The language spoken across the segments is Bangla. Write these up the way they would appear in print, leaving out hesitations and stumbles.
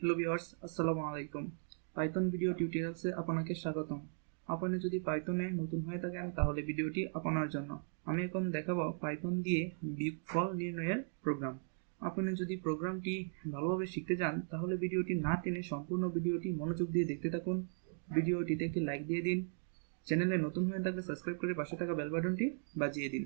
হ্যালো ভিউয়ার্স, আসসালামু আলাইকুম। পাইথন ভিডিও টিউটোরিয়ালসে আপনাকে স্বাগতম। আপনি যদি পাইথনে নতুন হয়ে থাকেন তাহলে ভিডিওটি আপনার জন্য। আমি এখন দেখাবো পাইথন দিয়ে বিয়োগফল নির্ণয়ের প্রোগ্রাম। আপনি যদি প্রোগ্রামটি ভালোভাবে শিখতে চান তাহলে ভিডিওটি না টেনে সম্পূর্ণ ভিডিওটি মনোযোগ দিয়ে দেখতে থাকুন। ভিডিওটিতে একটি লাইক দিয়ে দিন। চ্যানেলে নতুন হয়ে থাকলে সাবস্ক্রাইব করে পাশে থাকা বেল বাটনটি বাজিয়ে দিন।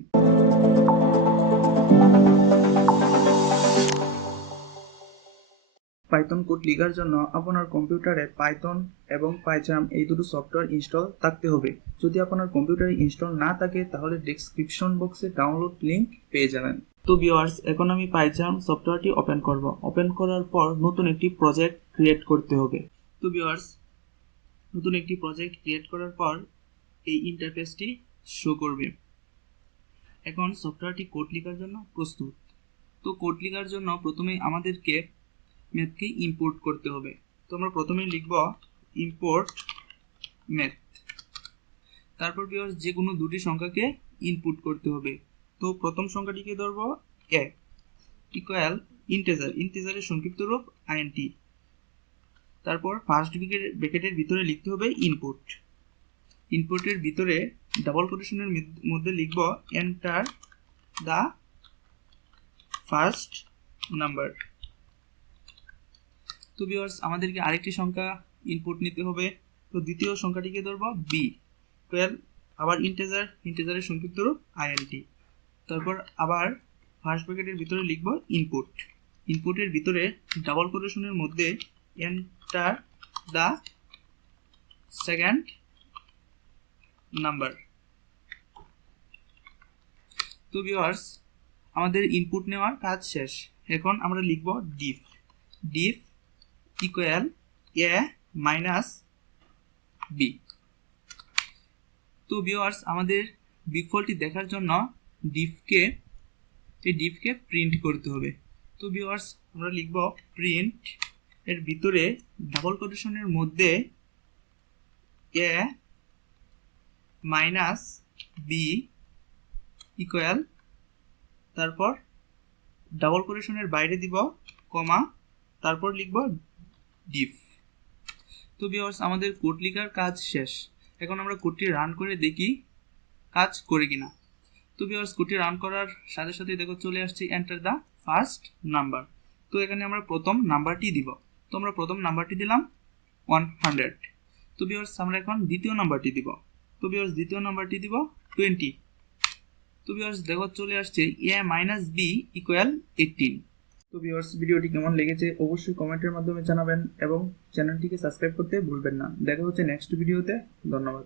পাইথন কোড লেখার জন্য আপনার কম্পিউটারে পাইথন এবং পাইচার্ম এই দুটো সফটওয়্যার ইনস্টল থাকতে হবে। যদি আপনার কম্পিউটারে ইনস্টল না থাকে তাহলে ডেসক্রিপশন বক্সে ডাউনলোড লিংক পেয়ে যাবেন। তো ভিউয়ার্স, এখন আমি পাইচার্ম সফটওয়্যারটি ওপেন করব। ওপেন করার পর নতুন একটি প্রজেক্ট ক্রিয়েট করতে হবে। তো ভিউয়ার্স, নতুন একটি প্রজেক্ট ক্রিয়েট করার পর এই ইন্টারফেসটি শো করবে। এখন সফটওয়্যারটি কোড লেখার জন্য প্রস্তুত। তো কোড লেখার জন্য প্রথমেই আমাদেরকে ম্যাথকে ইম্পোর্ট করতে হবে। তো আমরা প্রথমেই লিখব ইম্পোর্ট ম্যাথ। তারপর ভিউয়ার্স যে কোনো দুটি সংখ্যাকে ইনপুট করতে হবে। তো প্রথম সংখ্যাটিকে ধরব a ইকুয়াল ইন্টিজারের সংক্ষিপ্ত রূপ int। তারপর ফার্স্ট ব্র্যাকেটের ভিতরে লিখতে হবে ইনপুটের ভিতরে ডাবল কোটেশনের মধ্যে লিখব এন্টার দ্য ফার্স্ট নাম্বার। তো ভিউয়ার্স আমাদেরকে আরেকটি সংখ্যা ইনপুট নিতে হবে। তো দ্বিতীয় সংখ্যাটিকে ধরব b ইকুয়াল আবার ইন্টিজারের সংক্ষিপ্ত রূপ int। তারপর আবার ফার্স্ট ব্র্যাকেটের ভিতরে লিখব ইনপুটের ভিতরে ডাবল কোটেশনের মধ্যে এন্টার দ্য সেকেন্ড নাম্বার। তো ভিউয়ার্স আমাদের ইনপুট নেওয়ার কাজ শেষ। এখন আমরা লিখব ডিফ ইকুয়াল a মাইনাস b। তো ভিউয়ার্স আমাদের বিয়োগফলটি দেখার জন্য ডিফকে প্রিন্ট করতে হবে। তো ভিউয়ার্স আমরা লিখব প্রিন্ট এর ভিতরে ডাবল কোটেশনের মধ্যে a মাইনাস b ইকুয়াল, তারপর ডাবল কোটেশনের বাইরে দিব কমা, তারপর লিখব ডিফ। তো ভিউয়ার্স আমাদের কোড লেখার কাজ শেষ। এখন আমরা কোডটি রান করে দেখি কাজ করে কিনা। তো ভিউয়ার্স কোডটি রান করার সাথে সাথে দেখো চলে আসছে এন্টার দ্য ফার্স্ট নাম্বার। তো এখানে আমরা প্রথম নাম্বারটি দিব। তো আমরা প্রথম নাম্বারটি দিলাম 100। তো ভিউয়ার্স আমরা এখন দ্বিতীয় নাম্বারটি দিব। তো ভিউয়ার্স দ্বিতীয় নাম্বারটি দিব 20। তো ভিউয়ার্স দেখো চলে আসছে a মাইনাস b ইকুয়াল 18। তো ভিউয়ার্স ভিডিওটি কেমন লেগেছে অবশ্যই কমেন্টের মাধ্যমে জানাবেন এবং চ্যানেলটিকে সাবস্ক্রাইব করতে ভুলবেন না। দেখা হচ্ছে নেক্সট ভিডিওতে। ধন্যবাদ।